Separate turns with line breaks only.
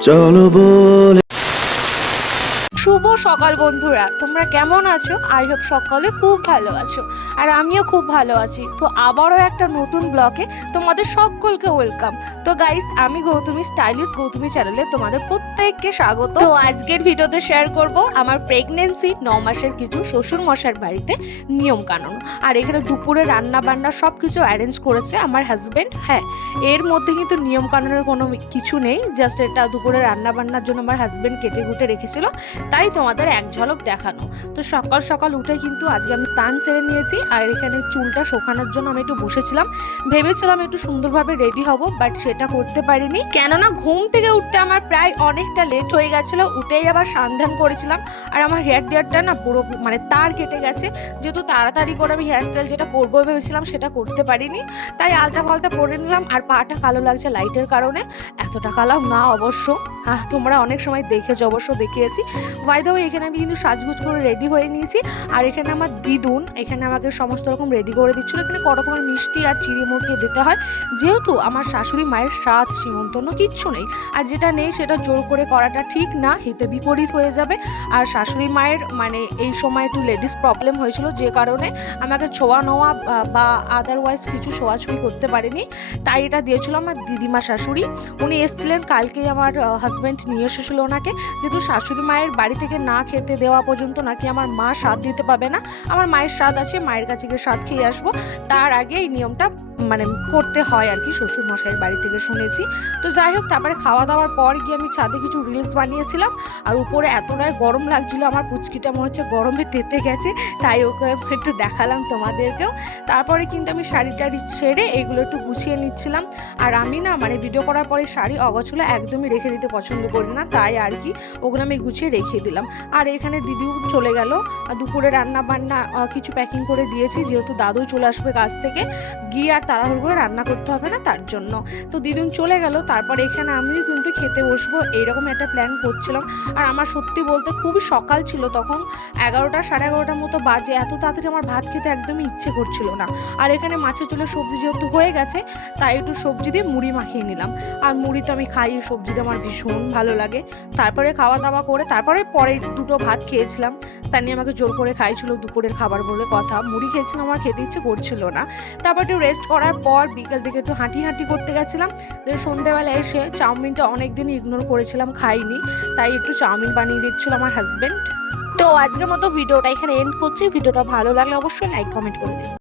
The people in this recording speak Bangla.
চলো বলে
শুভ সকাল বন্ধুরা। তোমরা কেমন আছো? আই হোপ সকলে খুব ভালো আছো। আর আমিও খুব ভালো আছি। তো আবারও একটা নতুন ব্লগে তোমাদের সকলকে ওয়েলকাম তো গাইস আমি গৌতমী স্টাইলিশ গৌতমী চ্যানেলে তোমাদের প্রত্যেককে স্বাগত। তো আজকের ভিডিওতে শেয়ার করব আমার প্রেগনেন্সি ন মাসের কিছু শ্বশুর মশার বাড়িতে নিয়ম কানুন আর এখানে দুপুরে রান্না বান্না সব কিছু অ্যারেঞ্জ করেছে আমার হাজব্যান্ড হ্যাঁ এর মধ্যে কিন্তু নিয়ম কানুনের কোনো কিছু নেই। জাস্ট এটা দুপুরে রান্না বান্নার জন্য আমার হাজব্যান্ড কেটে কুটে রেখেছিল। তাই তোমাদের এক ঝলক দেখানো। তো সকাল সকাল উঠে কিন্তু আজকে আমি স্নান সেরে নিয়েছি, আর এখানে চুলটা শোকানোর জন্য আমি একটু বসেছিলাম। ভেবেছিলাম একটু সুন্দরভাবে রেডি হব বাট সেটা করতে পারিনি। কেননা ঘুম থেকে উঠতে আমার প্রায় অনেকটা লেট হয়ে গেছিল, উঠেই আবার সন্ধান করেছিলাম। আর আমার হেয়ার ডেয়ারটা না পুরো মানে তার কেটে গেছে। যেহেতু তাড়াতাড়ি করে আমি হেয়ার স্টাইল যেটা করব ভেবেছিলাম, সেটা করতে পারিনি। তাই আলতা ফালতা পরে নিলাম, আর পাটা কালো লাগছে লাইটের কারণে। এতটা কালো না অবশ্য। তোমরা অনেক সময় দেখেছ অবশ্য দেখিয়েছি। বাই দ্য এখানে আমি কিন্তু সাজগুজ করে রেডি হয়ে নিয়েছি। আর এখানে আমার দিদুন, এখানে আমাকে সমস্ত রকম রেডি করে দিচ্ছিল। এখানে ক রকমের মিষ্টি আর চিড়ি মুড়কি দিতে হয়। যেহেতু আমার শাশুড়ি মায়ের স্বাদ সীমন্তন্য কিচ্ছু নেই। আর যেটা নেই, সেটা জোর করে করাটা ঠিক না, হিতে বিপরীত হয়ে যাবে। আর শাশুড়ি মায়ের মানে এই সময় একটু লেডিস প্রবলেম হয়েছিল, যে কারণে আমাকে ছোঁয়া নোয়া বা- আদারওয়াইজ কিছু ছোঁয়াছুঁই করতে পারেনি। তাই এটা দিয়েছিল আমার দিদিমা শাশুড়ি। উনি এসেছিলেন কালকেই আমার হাজব্যান্ড নিয়ে এসেছিল ওনাকে, যেহেতু শাশুড়ি মায়ের বাড়ি থেকে না খেতে দেওয়া পর্যন্ত নাকি আমার মা স্বাদ দিতে পাবে না। আমার মায়ের স্বাদ আছে, মায়ের কাছে গিয়ে স্বাদ খেয়ে আসব। তার আগে এই নিয়মটা মানে করতে হয় আর কি শ্বশুর মশাইয়ের বাড়ি থেকে শুনেছি। তো যাই হোক, তারপরে খাওয়া দাওয়ার পর গিয়ে আমি ছাদে কিছু রিলস বানিয়েছিলাম। আর উপরে এতটাই গরম লাগছিল, আমার পুচকিটা মনে হচ্ছে গরমে তেতে গেছে, তাই ওকে একটু দেখালাম তোমাদেরকেও। তারপরে কিন্তু আমি শাড়ি টাড়ি ছেড়ে এগুলো একটু গুছিয়ে নিচ্ছিলাম। আর আমি না মানে ভিডিও করার পরে শাড়ি অগোছলো একদমই রেখে দিতে পছন্দ করি না, তাই আর কি ওগুলো আমি গুছিয়ে রেখে দিলাম। আর এখানে দিদিও চলে গেল দুপুরে রান্না বান্না কিছু প্যাকিং করে দিয়েছি, যেহেতু দাদু চলে আসবে কাজ থেকে, গিয়ে আর তাড়াহুড়ো করে রান্না করতে হবে না তার জন্য। তো দিদুন চলে গেল, তারপর এখানে আমিও কিন্তু খেতে বসবো, এইরকম একটা প্ল্যান করছিলাম। আর আমার সত্যি বলতে খুবই সকাল ছিল তখন, এগারোটা সাড়ে এগারোটার মতো বাজে, এত তাড়াতাড়ি আমার ভাত খেতে একদমই ইচ্ছে করছিল না। আর এখানে মাছের চুলের সবজি যেহেতু হয়ে গেছে, তাই একটু সবজি দিয়ে মুড়ি মাখিয়ে নিলাম। আর মুড়ি তো আমি খাই সবজি দিয়ে আমার ভীষণ ভালো লাগে। তারপরে খাওয়া দাওয়া করে, তারপরে পরে দুটো ভাত খেয়েছিলাম। সানি আমাকে জোর করে খাইছিল দুপুরের খাবার বলে কথা। মুড়ি খেয়েছিলাম, আমার খেতে ইচ্ছে করছিল না। তারপর একটু রেস্ট করার পর বিকেল দিকে একটু হাঁটি হাঁটি করতে গেছিলাম। দিয়ে সন্ধেবেলা এসে চাউমিনটা অনেক দিন ইগনোর করেছিলাম, খাইনি। তাই একটু চাউমিন বানিয়ে দিচ্ছিল আমার হাজব্যান্ড তো আজকের মতো ভিডিওটা এখানে এন্ড করছি। ভিডিওটা ভালো লাগলে অবশ্যই লাইক কমেন্ট করে দিন।